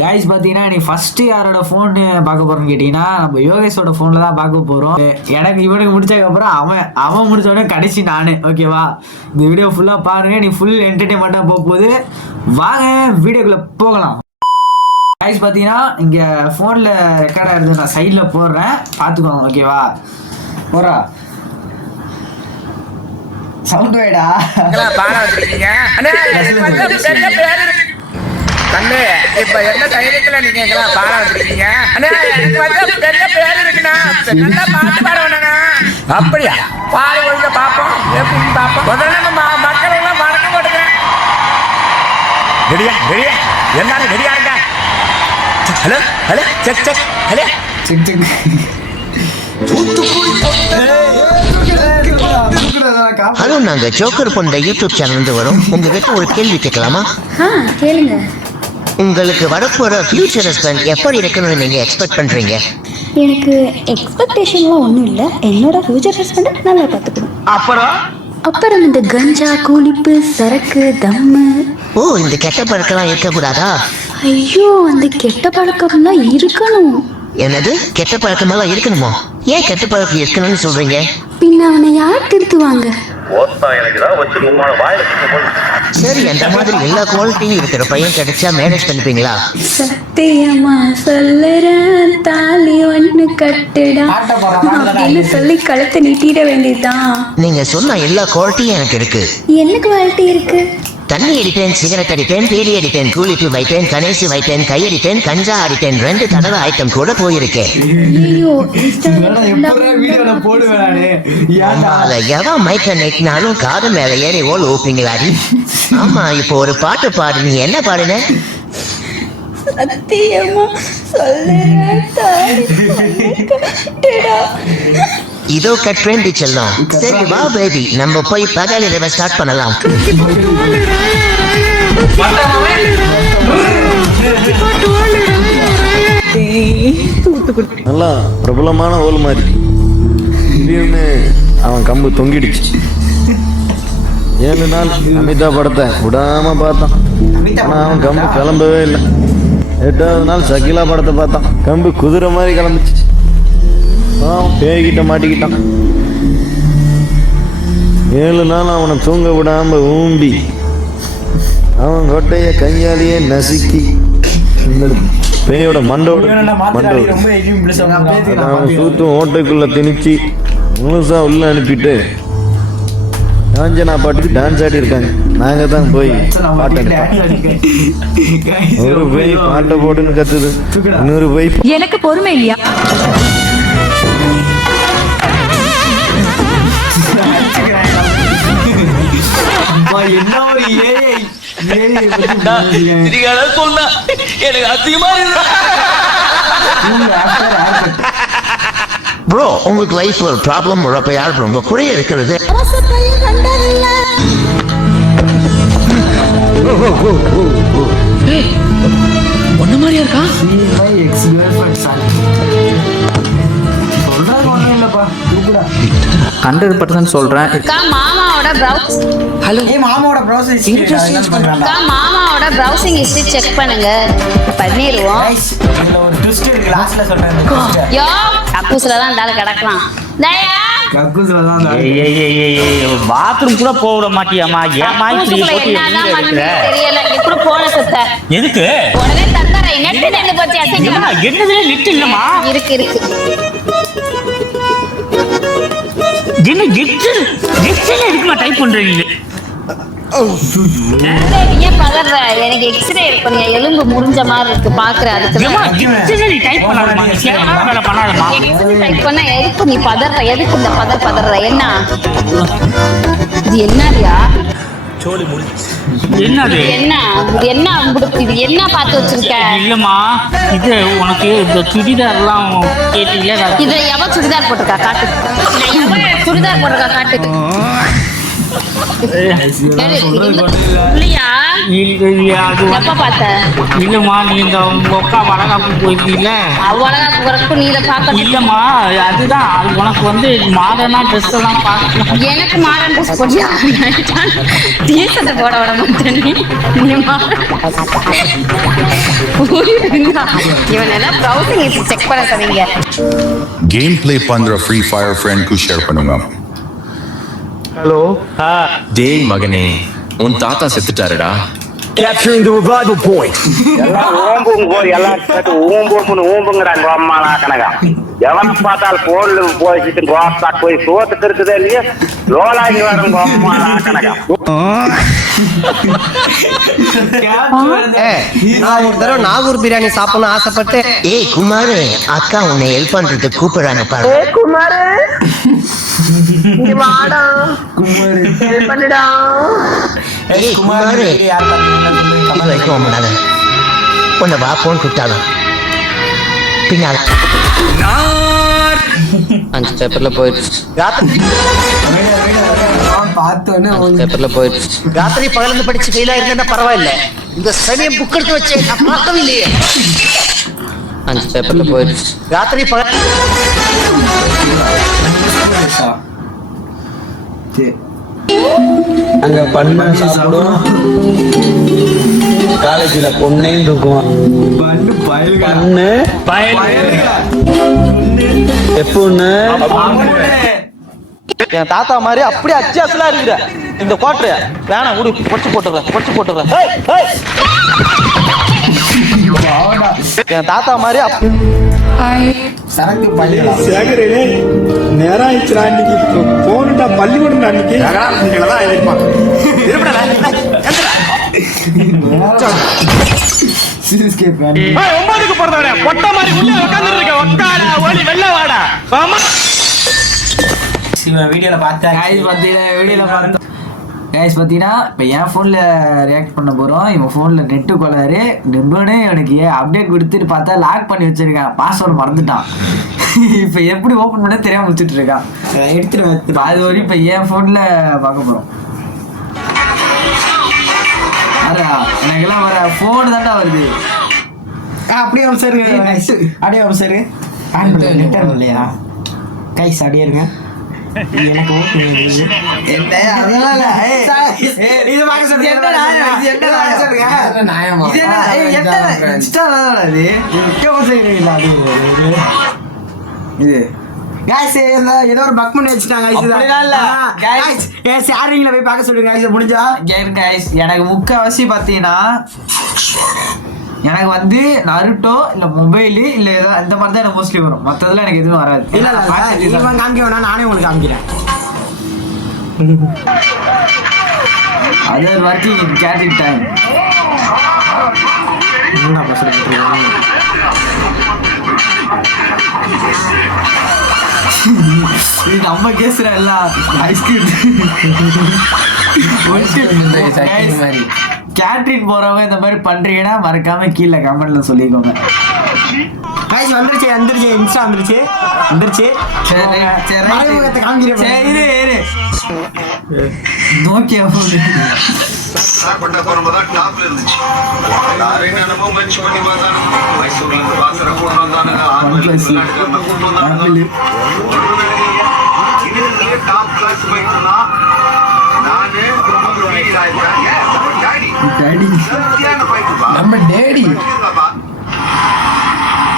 Guys பார்த்தீங்கன்னா நீ first யாரோட ஃபோன் பார்க்க போறோம்னு கேட்டீங்கன்னா நம்ம யோகேஷோட ஃபோன்ல தான் பார்க்க போறோம். எனக்கு இவனுக்கு முடிச்சதுக்கப்புறம் அவன் முடிச்ச உடனே கடைசி நானு. ஓகேவா, இந்த வீடியோ ஃபுல்லாக பாருங்க, நீ ஃபுல் என்டர்டைன்மெண்ட்டாக போக போகுது. வாங்க வீடியோக்குள்ள போகலாம். கைஸ் பார்த்தீங்கன்னா இங்கே ஃபோனில் ரெக்கார்ட் ஆகிடுது, நான் சைடில் போடுறேன் பார்த்துக்கோங்க. ஓகேவா, போறா சவுண்ட் வைடா. கண்ணு இப்ப என்ன தைரியத்துல நீங்க எல்லாம் பாட வச்சிருக்கீங்க? பெரிய பேர் இருக்குண்ணா, நல்லா பாட்டு பாடுவேண்ணா. அப்படியா? பாடு ஒழுங்க பாப்போம், எப்படின்னு பாப்போம். முதல்ல நம்ம மக்கள் எல்லாம் வணக்கம் போட்டுக்கிறேன். ரெடியா ரெடியா எல்லாரும் ரெடியா இருக்க? Hello hello check check hello check check. Hello, நாங்க ஜோக்கர் பொண்ணு யூடியூப் சேனல் இருந்து வரோம். உங்ககிட்ட ஒரு கேள்வி கேட்கலாமா? கேளுங்க. உங்களுக்கு வரப்போற ஃபியூச்சர் ஹஸ்பண்ட் எப்படி இருக்கணும்னு நீங்க எக்ஸ்பெக்ட் பண்றீங்க? எனக்கு எக்ஸ்பெக்டேஷன்லாம் ஒன்றும் இல்லை. என்னோட ஃபியூச்சர் ஹஸ்பண்டை நல்லா பார்த்துக்கணும். அப்புறம் இந்த கஞ்சா, கூலிப்பு, சரக்கு, தம்மு. ஓ, இந்த கெட்ட பழக்கம்லாம் இருக்கக்கூடாதா? ஐயோ, அந்த கெட்ட பழக்கம்லாம் இருக்கணும். என்னது, கெட்ட பழக்கமெல்லாம் இருக்கணுமா? ஏன் கெட்ட பழக்கம் இருக்கணும்னு சொல்றீங்க? பின்ன அவனை யார் திருத்துவாங்க? சரி, அந்த மாதிரி எல்லா குவாலிட்டியும் இருக்கிற பையன் கிடைச்சா மேனேஜ் பண்ணிப்பீங்களா? சத்தியமா சொல்லுறேன், தாலி ஒண்ணு கட்டுடா அப்படின்னு சொல்லி கழுத்தை நீட்டிட வேண்டியதுதான். நீங்க சொன்ன எல்லா குவாலிட்டியும் எனக்கு இருக்கு. என்ன குவாலிட்டி இருக்கு? தண்ணி அடிப்பேன், சிகரெட் அடிப்பேன், பீடி அடிப்பேன், கூலிப்பு வைப்பேன், கணேசு வைப்பேன், கையடிப்பேன், கஞ்சா அடிப்பேன், 2 தடவை ஐட்டம் கூட போயிருக்கேன். எவன் மைக்க நெட்டினாலும் காது மேல ஏறி ஓல் ஊப்பிங்களாடி. ஆமா, இப்போ ஒரு பாட்டு பாடு. நீ என்ன பாடுன? சத்தியமா சொல்லுறேன், தாலி ஒண்ணு கட்டுடா. இதோ கட்றேன் செல்லம். சரி வா பேபி, நம்ம போய் பகல் இரவை ஸ்டார்ட் பண்ணலாம். நல்லா பிரபலமான ஓல் மாதிரி திடீர்னு அவன் கம்பு தொங்கிடுச்சு. 7 நாள் அமிதா படத்தை விடாம பார்த்தான். ஆனா அவன் கம்பு கிளம்பவே இல்லை. 8வது நாள் சகிலா படத்தை பார்த்தான். கம்பு குதிரை மாதிரி கிளம்புச்சு. பேய்கிட்ட மாட்டிக்கிட்டான். 7 நாள் அவனை தூங்க விடாம ஊம்பி அவன் கொட்டைய கையாலேயே நசுக்கி இந்த பேயோட மண்டோடு அவன் சூத்தும் ஓட்டைக்குள்ள திணிச்சு முழுசா உள்ள அனுப்பிட்டு காஞ்சனா பாட்டுக்கு டான்ஸ் ஆடி இருக்காங்க. நாங்க தான் போய் பாட்டு ஒரு போய் பாட்டை போட்டுன்னு கத்துது, இன்னொரு போய் எனக்கு பொறுமை இல்லையா? என்ன ஒரு எனக்கு அதிகமா ப்ரோ, உங்களுக்கு லைஃப் ஒரு ப்ராப்ளம் வரப்ப யார் ரொம்ப குறைய இருக்கிறது? ஒன்ன மாதிரியா இருக்கா? ஹண்ட்ரட் பர்சன்ட் சொல்றேன். மாமாவோட ப்ரௌசிங் ஹிஸ்டரி செக் பண்ணுங்க, பண்ணிடுவோம். யோ கக்கூஸ்ல தான் இருந்தாலும் கிடக்கலாம். பாத்ரூம் கூட போக விட மாட்டியாமா? ஏமா இப்படி தெரியல, எப்படி போன சுத்த எதுக்கு உடனே தந்தறேன். நெட்டு நின்று போச்சு. என்னதுல நெட் இல்லமா? இருக்கு இருக்கு. என்ன எக்ஸ்ரே இருக்குமா டைப் பண்றீங்க? ஏன் பதற? எனக்கு எக்ஸ்ரே இருக்கு, எலும்பு முறிஞ்ச மாதிரி இருக்கு பாக்குற. அதுக்கு எக்ஸ்ரே டைப் பண்ணாதமா, சேவனா வேலை பண்ணாதமா. எக்ஸ்ரே டைப் பண்ணா எதுக்கு நீ பதற? எதுக்கு இந்த பதற? என்ன இது? என்னடியா என்னது? என்ன இது? என்ன பார்த்து வச்சிருக்க? இல்லம்மா, இது உனக்கு இந்த சுடிதார் எல்லாம் கேட்டீங்களா? இதை எவன் சுடிதார் போட்டிருக்கா காட்டு? சுடிதார் போட்டிருக்கா காட்டு? இல்லையா எப்ப பார்த்த இல்லம்மா நீ இந்த உங்க அக்கா வளகாப்பு போயிருக்கீங்கள அவ்வளவு குறைக்கும் நீ இதை பார்க்க இல்லம்மா அதுதான் அது உனக்கு வந்து மாடர்னா ட்ரெஸ் எல்லாம் பார்க்க எனக்கு மாடர்ன் ட்ரெஸ் போட்டியா டீசர்ட் போட விட மாட்டேன் இவன் எல்லாம் ப்ரௌசிங் செக் பண்ண சொன்னீங்க கேம் பிளே பண்ற ஃப்ரீ ஃபயர் ஃப்ரெண்ட்க்கு ஷேர் பண்ணுங்க. ஹலோ டேய் மகனே உன் தாத்தா செத்துட்டாருடா. எல்லாம் ஓம்புங்க போய் எல்லாம் ஓம்புங்கிறாங்க அம்மாளா கணக்கா எவனை பார்த்தால் போன்ல போய்கிட்டு கோஸ்தா போய் சோத்துக்கு இருக்குதே இல்லையா லோலாங்கி வரும் அம்மாளா கணக்கா. நான் ஒரு தடவை நாகூர் பிரியாணி சாப்பிடணும் ஆசைப்பட்டு ஏய் குமார், அக்கா உன்னை ஹெல்ப் பண்றதுக்கு கூப்பிடுறாங்க பாரு. குமாரு இங்க வாடா ஹெல்ப் பண்ணுடா. ஏய் குமார், இது வைக்க முடியாது. உன்னை வா போன் கூப்பிட்டாலும் பின்னால 5 பேப்பர்ல போயிடுச்சு. பேப்பர்ல போயிடுச்சு. ராத்திரி பகலந்து படிச்சு ஃபெயிலா இருந்தா பரவாயில்ல, இந்த சமயம் புக் எடுத்து வச்சு நான் பார்க்கவே இல்லையே. 5 பேப்பர்ல போயிடுச்சு. ராத்திரி பகல் அங்க பண்ண சாப்பிடுவோம், காலேஜ்ல பொண்ணையும் இருக்கும். பண்ணு எப்பொண்ணு என் தாத்தா மாதிரி அப்படியே அச்சாசலா இருக்கிற இந்த கோட்டை வேணாம் விடு, பொடிச்சு போட்டுறேன். என் தாத்தா மாதிரி சரக்கு சேகரே நேரம் ஆயிடுச்சுடா. இன்னைக்கு போனுட்டா பள்ளிக்கூடம் அன்னைக்கு வீடியோல பார்த்தேன் கைஸ் பார்த்தீங்கன்னா இப்போ என் ஃபோனில் ரியாக்ட் பண்ண போகிறோம். இவன் ஃபோனில் நெட்டு கொள்ளாரு நெட்டுன்னு எனக்கு அப்டேட் கொடுத்துட்டு பார்த்தா லாக் பண்ணி வச்சிருக்கான், பாஸ்வேர்டு மறந்துட்டான். இப்போ எப்படி ஓப்பன் பண்ண தெரியாமல் வச்சுட்டு இருக்கான். எடுத்துட்டு அது வரையும் இப்போ என் ஃபோனில் பார்க்க போகிறோம். அரா எனக்கெல்லாம் வர ஃபோன் தான்டா வருது. அப்படியே அப்படியே நெட் இல்லையா கைஸ் அப்படியே இருங்க. எனக்கு என்ன அதெல்லாம் இல்ல. இது வாங்க சொல்லுங்க. இது ஏதோ ஒரு பக் பண்ணி வச்சுட்டாங்க. ஷேரிங்ல போய் பார்க்க சொல்லுங்க முடிஞ்சா. எனக்கு முக்கால்வாசி பார்த்தீங்கன்னா எனக்கு வந்து நருட்டோ இல்ல மொபைலு இல்ல ஏதோ அந்த மாதிரி தான் எனக்கு மோஸ்ட்லி வரும். மற்றதுல எனக்கு எதுவும் வராது. இல்ல காமிக்க வேணா, நானே உங்களுக்கு காமிக்கிறேன். அது ஒர்க்கிங் இன் கேட்டிங் டைம். நம்ம கேசுற எல்லாம் ஐஸ்கிரீம் கேட்ரிங் போறவங்க இந்த மாதிரி பண்றீங்கன்னா மறக்காம கீழே கமெண்ட்ல சொல்லிக்கோங்க. வந்துருச்சு இன்ஸ்டா வந்துருச்சு. நோக்கியா நம்ம டேடி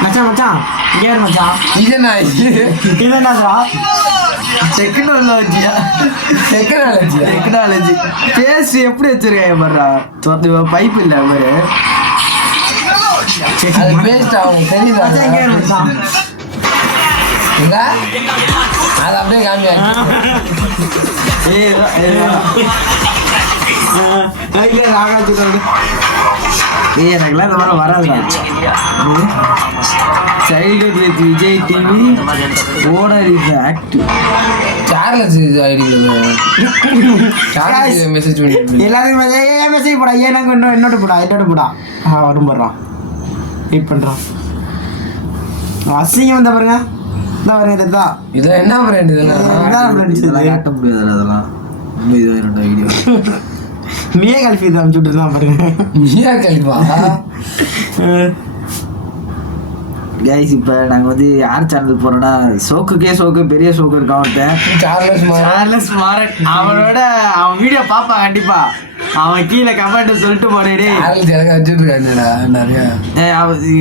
மச்சான் ஏன் மச்சான் இதென்னடா டெக்னாலஜி பேஸ் எப்படி வச்சிருக்காங்க பாருடா. பைப் இல்ல அவரு பேஸ்ட் ஆகும் தெரியுதா. அது அப்படியே காமியா எனக்குலாம் இந்த மாதிரி வராது. Childhood with Vijay TV order is active. Charles message பண்ணி எல்லாரும் மெசேஜ் போடா. எனக்கு என்னோட போடா வரும் போடுறான் வெயிட் பண்ணுறான். அசிங்கம் வந்த பாருங்க. இதான் இதெல்லாம் என்ன ஃப்ரெண்ட், இதெல்லாம் காட்ட முடியாது. அதெல்லாம் ரொம்ப இதுவாக வீடியோ மியா கல்ஃபி தான் அனுப்பிச்சுட்டு இருந்தான் பாருங்க. மியா கலிஃபா கைஸ் இப்போ நாங்கள் வந்து யார் சேனல் போகிறோன்னா சோக்கு பெரிய சோக்கு இருக்கான் ஒருத்தன் சார்லஸ் மாரன். அவனோட அவன் வீடியோ பார்ப்பான் கண்டிப்பா. அவன் கீழே கமெண்ட் சொல்லிட்டு போனேடே நிறைய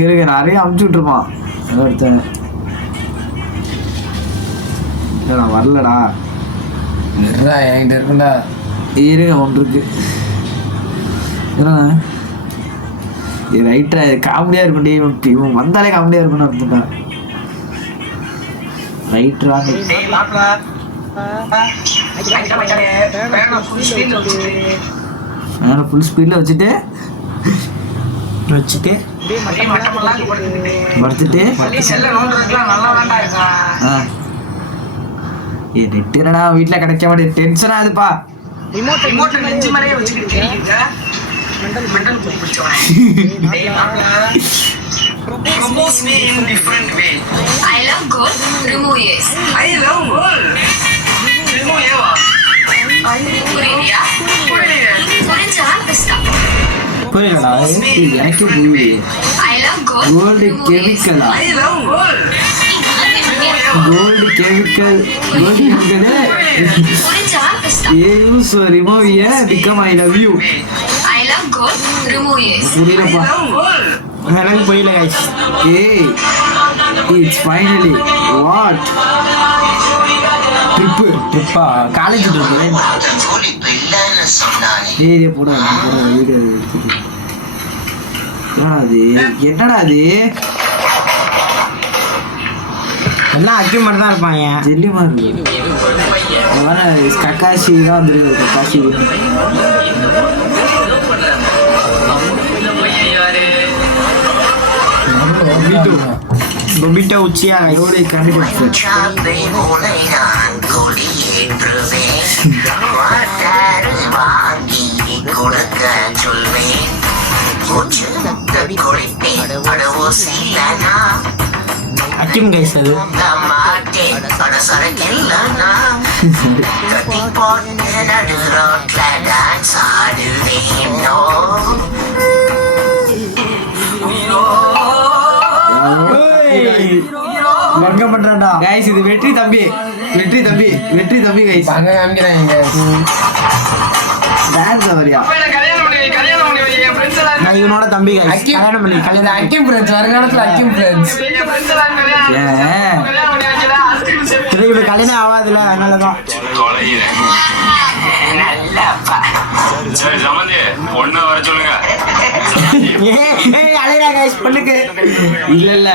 இருக்கு நிறைய அமுச்சுட்ருப்பான் ஒருத்தன். நான் வரலடா என்கிட்ட இருக்குண்டா இருங்க ஒன்று இருக்கு ரைட்டா காமெடியா இருக்கும். இவன் வந்தாலே காமெடியா இருக்கும்னு அர்த்தம். ரைட்டரா ஃபுல் ஸ்பீட்ல வச்சுட்டு படுத்துட்டு என்னடா வீட்டுல கிடைக்க மாட்டேன் tension ஆகுதுப்பா. Propose me in different way. I love gold, remove yes. I love gold. Remove Eva. புரியலையா? புரிஞ்சா பெஸ்டா. புரியலடா எனக்கு புரியல. I love gold. கோல்டு கெமிக்கலா? I love gold. Gold chemical புரிஞ்சா பெஸ்டா. Use remove yeah become I love you. I love gold, remove yes. புரியலப்பா. எனக்கு புரியல guys. Hey it's finally what ட்ரிப்பா காலேஜ் ட்ரிப்பு. ஏய் போடா வீடியோ என்னடா அது எல்லாம் அக்கி மட்டும் தான் இருப்பாங்க. ஜெல்லி மாதிரி கக்காஷி தான் வந்துருக்கு. கக்காஷி பொபிட்டோ உச்சியா இதோட கண்டுபிடிச்சு அக்கிம் கைஸ் அது. பண்றான்டா கைஸ். இது வெற்றி தம்பி கைஸ். டான்ஸ் வரியா நான் இவனோட தம்பி கைஸ். கல்யாணம் பண்ணி கல்யாணம் அக்கிம் ஃப்ரெண்ட்ஸ் வருங்காலத்துல அக்கிம் ஃப்ரெண்ட்ஸ். இவரு கல்யாணம் ஆகாதுல அதனாலதான். இல்ல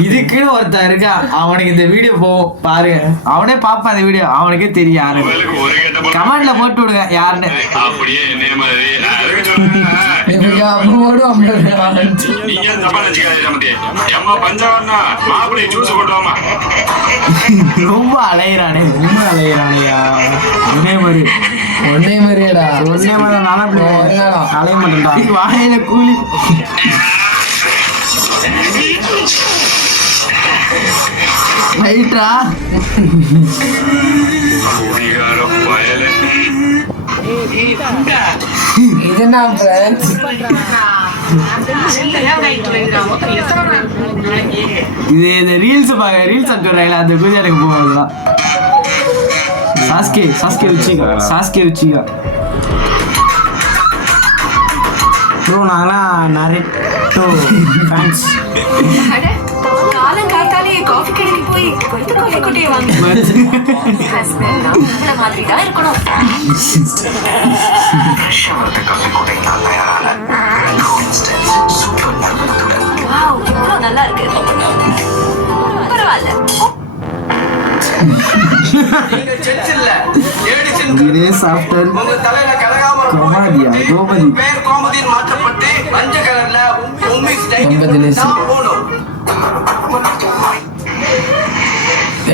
இதுக்குன்னு ஒருத்தன் இருக்கா. அவனுக்கு இந்த வீடியோ போவோம் பாரு. அவனே பாப்பான் இந்த வீடியோ. அவனுக்கே தெரியும் யாரு. கமெண்ட்ல போட்டு விடுங்க யாருன்னு. ரொம்ப அலையிறானே ஒன்னே மாதிரிடா அலைய மாட்டேன்டா. வாயில கூலி ரைட்டா இது என்ன ஃப்ரெண்ட்ஸ்? இது இந்த ரீல்ஸ் அனுப்பிடுறாங்களா அந்த பூஜை எனக்கு போகலாம். சாஸ்கே உச்சிகா ப்ரோ நாங்களாம் நரேட்டோ ஃபேன்ஸ். காலங்காத்தாலே காஃபி கடைக்கு போய் கொத்து காஃபி குட்டியை வாங்க மாதிரி தான் இருக்கணும். நல்லா இருக்கு. பரவாயில்ல.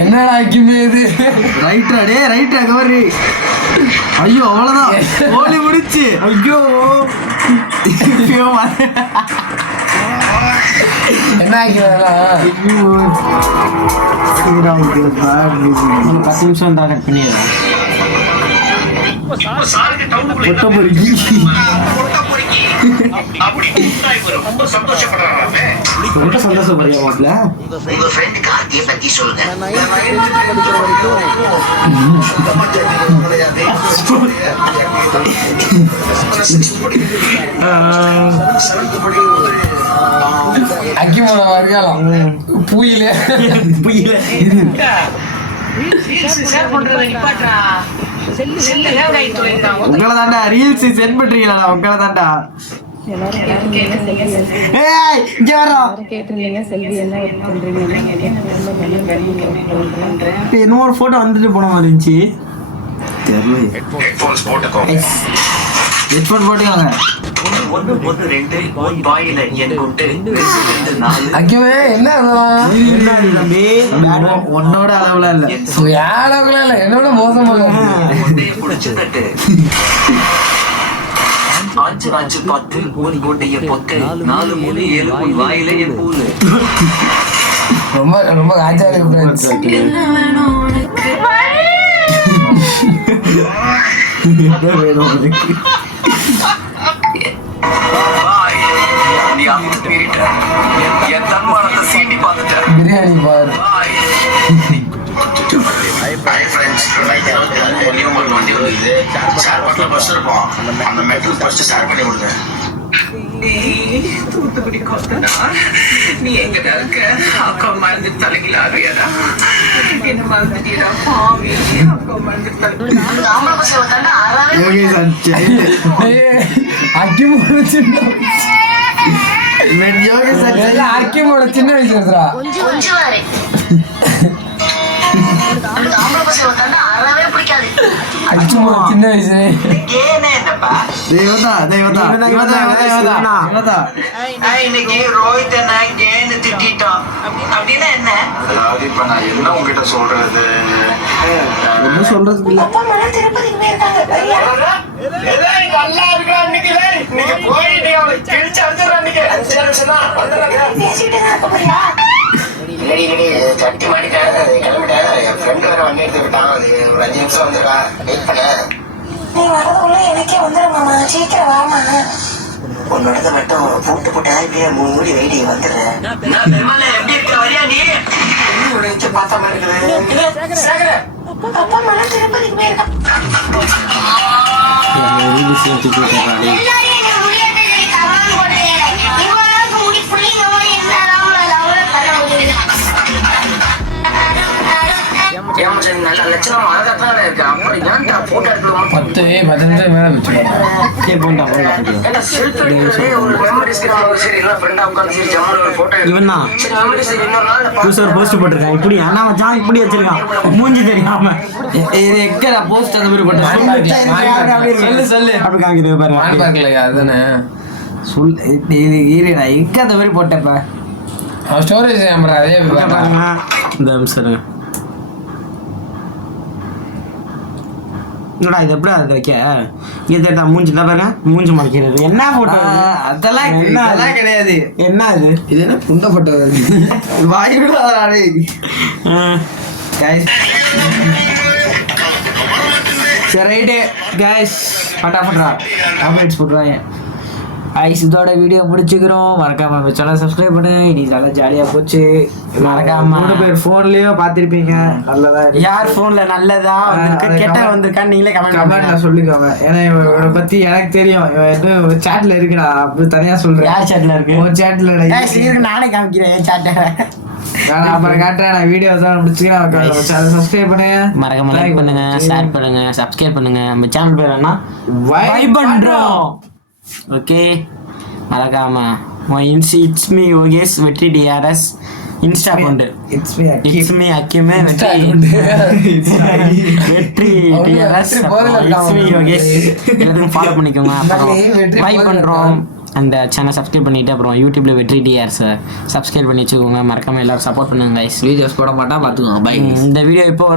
என்னடா அக்கிமே இது? ரைட்டா கவரி. ஐயோ அவ்வளவுதான் ஓலி முடிச்சு. ஐயோ என்ன ஆக்கிறா? 10 நிமிஷம் தான் கட் பண்ணிடுறேன். பொட்ட பொறுக்கி ரொம்ப சந்தோஷப்படுறாங்க. ரொம்ப சந்தோஷப்படுறியா மாப்பிள்ள? உங்க ஃப்ரெண்ட் கார்த்தியை பத்தி சொல்லுங்க. அக்கிமோட வருகாலம் புயல புரியல. உங்களை தாண்டா ரீல்ஸ் சென்ட் பண்றீங்களா? உங்களை தாண்டா. ஏய் இங்க வரா. இன்னும் ஒரு போட்டோ வந்துட்டு போன மாதிரி இருந்துச்சு. ஹெட்போன்ஸ் போட்டுக்கோங்க. ஹெட்போன் போட்டுக்கோங்க. 1 1 2 பாயில என் கொண்டு 2 4 அக்கிமே என்ன தம்பி உன்னோட அளவுல இல்ல, அளவுக்குலாம் இல்ல, என்னோட மோசமாக புடிச்சு தட்டு. 5 5 10 1 கோட்டைய பொத்து 4 3 7 உன் வாயில என் பூலு. ரொம்ப ரொம்ப ஆச்சா இருக்கு friends. நீ அமுத்து மீறிட்ட. என் தன்மானத்தை சீண்டி பார்த்துட்ட. பிரியாணி பார் Hi friends, உங்களுக்கு வண்டி வருது. ஷேர் பண்ணல பஸ் இருப்போம். அந்த மெட்டல் ஃபர்ஸ்ட் ஷேர் பண்ணி விடுங்க. தூத்துக்குடி கொத்தனா நீ எங்கடா இருக்க? அக்கா மறந்து தலைகிலாவியடா. என்ன மறந்துட்டீடா பாவி. அக்கா மறந்து தலைகிலா. ஆம்பளை பசங்க தாண்டா அக்கிமோட சின்ன அக்கிமோட சின்ன வயசு எடுத்துறா. அக்கிமோட சின்ன வயசு இன்னைக்கு ரோஹித் கேன்னு திட்டான் அப்படின்னா என்ன? அதாவது இப்ப நான் என்ன உங்ககிட்ட சொல்றது? ஒன்னும் சொல்றதுக்கு இல்ல. நல்லா இருக்கா அன்னைக்கு நீங்க போயிட்டு அவளுக்கு கிழிச்சு சட்டி மாட்டிட்டேன் கிளம்பிட்டேன். என் ஃப்ரெண்டு வேற வண்டி எடுத்துக்கிட்டான். அது ஒரு 5 நிமிஷம் வந்துருக்கா. வெயிட் பண்ண. நீ வரதுக்குள்ள எனக்கே வந்துடுமாமா. சீக்கிரம் வாமா. உன்னோட மட்டும் போட்டு போட்டா இப்படியே மூடி வெயிட்டி வந்துடுறேன். எப்படி இருக்க வரியா நீ? வச்சு பார்த்தா மாதிரி இருக்குது. அப்பா மலை திருப்பதிக்கு போயிருக்கான். நல்ல லட்சணம் அழகாத்தான் இருக்கு. அப்படி ஏன்டா போட்டோ எடுக்கணும்? 10 15 மேல வச்சுக்கோங்க. செல்ஃபி எடுக்கிறதே ஒரு மெமரிஸ்க்கு நம்ம சரி எல்லாம் ஃப்ரெண்டா உட்கார்ந்து சரி ஜம்முன்னு ஒரு போட்டோ இவன் தான் சரி மெமரிஸ் இன்னொரு நாள் புதுசா ஒரு போஸ்ட் போட்டிருக்கான். இப்படி அண்ணா மச்சான் இப்படி வச்சிருக்கான். மூஞ்சி தெரியாம இது எக்கடா போஸ்ட் அந்த மாதிரி போட்டு சொல்லு சொல்லு அப்படி காமிக்கிறது பாருங்க. மான் பார்க்கலையா அதுதானே சொல். இது ஈரடா எங்க அந்த மாதிரி போட்டப்ப ஸ்டோரேஜ் கேமரா அதே பாருங்க. இந்த நிமிஷம் என்னடா இது எப்படி அது வைக்க இது மூஞ்சி தான் பாருங்க. மூஞ்சி மறைக்கிறது என்ன போட்டோ? அதெல்லாம் என்ன கிடையாது. என்ன அது? இது என்ன புண்ட போட்டோ? வாயிடு சரி ரைட்டு கைஸ் பட்டாபட்ரா அப்டேட்ஸ் போட்டுறாங்க. ஐஸ் இதோட வீடியோ முடிச்சுக்கிறோம். மறக்காம நம்ம சேனல் சப்ஸ்கிரைப் பண்ணுங்க. இன்னைக்கு நல்லா ஜாலியா போச்சு. மறக்காம 3 பேர் போன்லயோ பாத்திருப்பீங்க. நல்லதா யார் போன்ல நல்லதா வந்திருக்கு கெட்டா வந்திருக்கான்னு நீங்களே கமெண்ட்ல சொல்லிக்கோங்க. ஏன்னா இவரை பத்தி எனக்கு தெரியும். இவன் சாட்ல இருக்குடா. அப்படி தனியா சொல்றேன். யார் சாட்ல இருக்கு? ஒரு சாட்ல நானே காமிக்கிறேன் என் சாட்டை. நான் அப்புறம் காட்டுறேன். நான் வீடியோ தான் முடிச்சுக்கிறேன். சேனல் சப்ஸ்கிரைப் பண்ணுங்க. மறக்காம லைக் பண்ணுங்க, ஷேர் பண்ணுங்க, சப்ஸ்கிரைப் பண்ணுங்க. நம்ம சேனல் பேர் என்ன? வைப் பண்றோம். ஓகே மறக்காம it's me Yogesh Vetri TRS Insta account. It's me அக்கிமே Vetri TRS it's me Yogesh எல்லாத்தையும் ஃபாலோ பண்ணிக்கோங்க. அப்புறம் வைப் பண்றோம் அந்த சேனல் சப்ஸ்கிரைப் பண்ணிட்டு அப்புறம் யூடியூப்ல வெற்றி டிஆர்எஸ் சப்ஸ்கிரைப் பண்ணி வச்சுக்கோங்க. மறக்காம எல்லாரும் சப்போர்ட் பண்ணுங்க கைஸ். வீடியோஸ் போட மாட்டா பாத்துக்கோங்க. பை. இந்த வீடியோ இப்போ